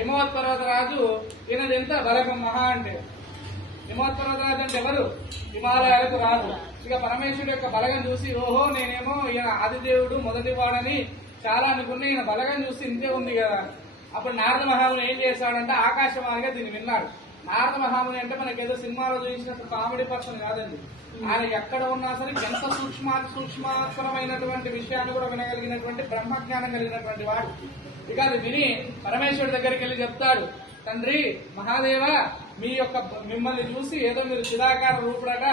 హిమవత్ పర్వతరాజు ఈయనది ఎంత బలగం మహా అంటే. హిమవత్ పర్వతరాజు అంటే ఎవరు? హిమాలయాలకు రాజు. ఇక పరమేశ్వరుడు యొక్క బలగం చూసి ఓహో నేనేమో ఈయన ఆదిదేవుడు మొదటివాడని చాలా అనుకుని ఈయన బలగం చూసి ఇంతే ఉంది కదా. అప్పుడు నారద మహాముని ఏం చేశాడంటే ఆకాశవాణిగా దీన్ని విన్నాడు. నారద మహాముని అంటే మనకేదో సినిమాలో చూసినట్టు కామెడీ పర్సన్ కాదండి. ఆయన ఎక్కడ ఉన్నా సరే ఎంత సూక్ష్మాక్షరమైనటువంటి విషయాన్ని కూడా వినగలిగినటువంటి బ్రహ్మజ్ఞానం కలిగినటువంటి వాడు. ఇక అది విని పరమేశ్వరుడి దగ్గరికి వెళ్ళి చెప్తాడు, తండ్రి మహాదేవ మిమ్మల్ని చూసి ఏదో మీరు చిదాకార రూపుడట,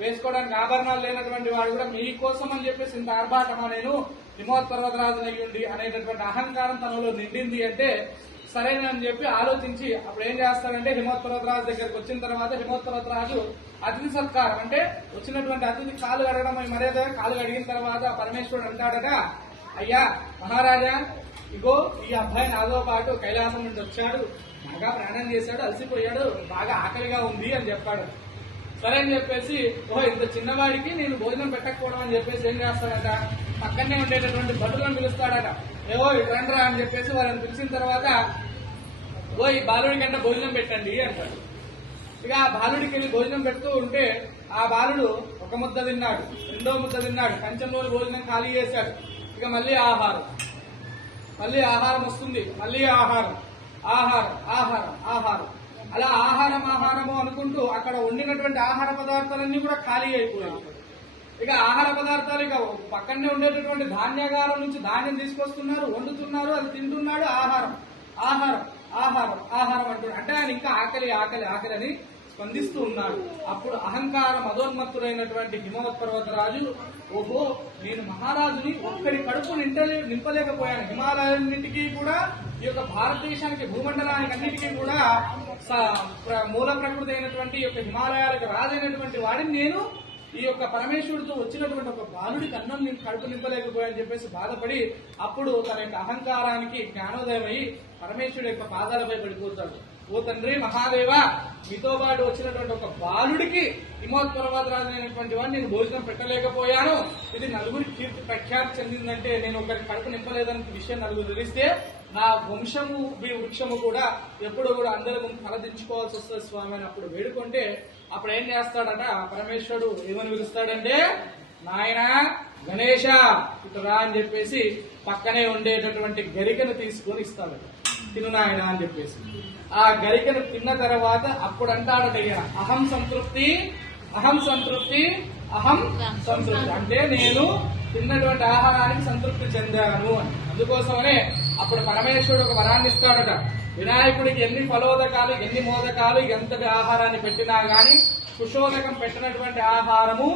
వేసుకోవడానికి ఆభరణాలు లేనటువంటి వాడు కూడా మీకోసం అని చెప్పేసి ఇంత ఆర్భాటమా నేను హిమవత్ పర్వతరాజు అయ్యుండి అనేటటువంటి అహంకారం తనలో నిండింది అంటే సరేనని చెప్పి ఆలోచించి అప్పుడు ఏం చేస్తాడంటే హిమవత్ పర్వతరాజు దగ్గరికి వచ్చిన తర్వాత హిమవత్ పర్వతరాజు అతిథి సత్కారం అంటే వచ్చినటువంటి అతిథి కాలు కడగడం మర్యాద కాలు కడిగిన తర్వాత పరమేశ్వరుడు అంటాడట, అయ్యా మహారాజా ఇగో ఈ అబ్బాయి నాతో పాటు కైలాసం నుండి వచ్చాడు, బాగా ప్రయాణం చేశాడు, అలసిపోయాడు, బాగా ఆకలిగా ఉంది అని చెప్పాడు. సరే అని చెప్పేసి ఓహో ఇంత చిన్నవాడికి నేను భోజనం పెట్టకపోవడం అని చెప్పేసి ఏం చేస్తాడట, పక్కనే ఉండేటటువంటి భటులను పిలుస్తాడట, ఏవో ఇట్రండ్రా అని చెప్పేసి వాళ్ళని పిలిచిన తర్వాత ఓ ఈ బాలుడి కంటే భోజనం పెట్టండి అంటాడు. ఇక ఆ బాలుడికి వెళ్ళి భోజనం పెడుతూ ఉంటే ఆ బాలుడు ఒక ముద్ద తిన్నాడు, రెండో ముద్ద తిన్నాడు, కంచంలోని భోజనం ఖాళీ చేశాడు. ఇక మళ్ళీ ఆహారం వస్తుంది, మళ్ళీ ఆహారం అలా ఆహారము అనుకుంటూ అక్కడ వండినటువంటి ఆహార పదార్థాలన్నీ కూడా ఖాళీ అయిపోయాయి. ఇక ఆహార పదార్థాలు ఇక పక్కనే ఉండేటటువంటి ధాన్యాగారం నుంచి ధాన్యం తీసుకొస్తున్నారు, వండుతున్నారు, అది తింటున్నాడు. ఆహారం అంటున్నాడు. అంటే ఆయన ఇంకా ఆకలి అని స్పందిస్తూ ఉన్నాడు. అప్పుడు అహంకార మదోన్మత్తుడైనటువంటి హిమవత్ పర్వతరాజు ఓహో నేను మహారాజుని ఒక్కడి కడుపు నింపలేకపోయాను, హిమాలయాన్నింటికీ కూడా ఈ యొక్క భారతదేశానికి భూమండలానికి అన్నిటికీ కూడా మూల ప్రకృతి అయినటువంటి యొక్క హిమాలయాలకు రాజైనటువంటి వాడిని నేను ఈ యొక్క పరమేశ్వరుడితో వచ్చినటువంటి ఒక బాలుడికి అన్నం కడుపు నింపలేకపోయాని చెప్పేసి బాధపడి అప్పుడు తన యొక్క అహంకారానికి జ్ఞానోదయమై పరమేశ్వరుడు యొక్క పాదాలపై పడిపోతాడు. ఓ తండ్రి మహాదేవ మీతో పాటు వచ్చినటువంటి ఒక బాలుడికి హిమవత్ పర్వతరాజు అయినటువంటి వాడిని నేను భోజనం పెట్టలేకపోయాను, ఇది నలుగురి కీర్తి ప్రఖ్యాతి చెందిందంటే నేను ఒకరి కడుపు నింపలేదని విషయం నలుగురు తెలిస్తే నా వంశము వృక్షము కూడా ఎప్పుడు కూడా అందరి ముందు తలదించుకోవాల్సి వస్తుంది స్వామి అని అప్పుడు వేడుకుంటే అప్పుడు ఏం చేస్తాడట పరమేశ్వరుడు ఏమని పిలుస్తాడంటే, నాయన గణేశ ఇటురా అని చెప్పేసి పక్కనే ఉండేటటువంటి గరికను తీసుకొని ఇస్తాడట, తిను నాయన అని చెప్పేసి. ఆ గరికను తిన్న తర్వాత అప్పుడు అంటాడట అహం సంతృప్తి అంటే నేను తిన్నటువంటి ఆహారానికి సంతృప్తి చెందాను అని. అందుకోసమనే అప్పుడు పరమేశ్వరుడు ఒక వరాన్ని ఇస్తాడట, వినాయకుడికి ఎన్ని ఫలోదకాలు ఎన్ని మోదకాలు ఎంతటి ఆహారాన్ని పెట్టినా గాని కుశోదకం పెట్టినటువంటి ఆహారము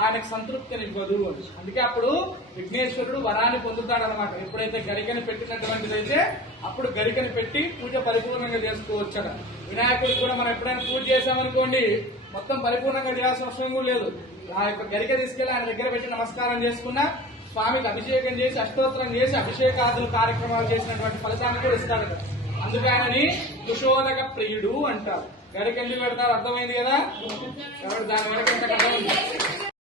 ఆయనకు సంతృప్తినివ్వదు అని. అందుకే అప్పుడు విఘ్నేశ్వరుడు వరాన్ని పొందుతాడనమాట. ఎప్పుడైతే గరికని పెట్టినటువంటిదైతే అప్పుడు గరికని పెట్టి పూజ పరిపూర్ణంగా చేసుకోవచ్చట. వినాయకుడికి కూడా మనం ఎప్పుడైనా పూజ చేశామనుకోండి మొత్తం పరిపూర్ణంగా చేయాల్సిన అవసరం కూడా లేదు. ఆ యొక్క గరిక తీసుకెళ్లి ఆయన దగ్గర పెట్టి నమస్కారం చేసుకున్నా స్వామికి అభిషేకం చేసి అష్టోత్తరం చేసి అభిషేకాదులు కార్యక్రమాలు చేసినటువంటి ఫలితాన్ని కూడా ఇస్తాడట. అందుకే ఆయనని కుశోదక ప్రియుడు అంటారు. గరికెళ్ళి పెడతారు, అర్థమైంది కదా. కాబట్టి దాని వరకు ఎంత కథ ఉంది.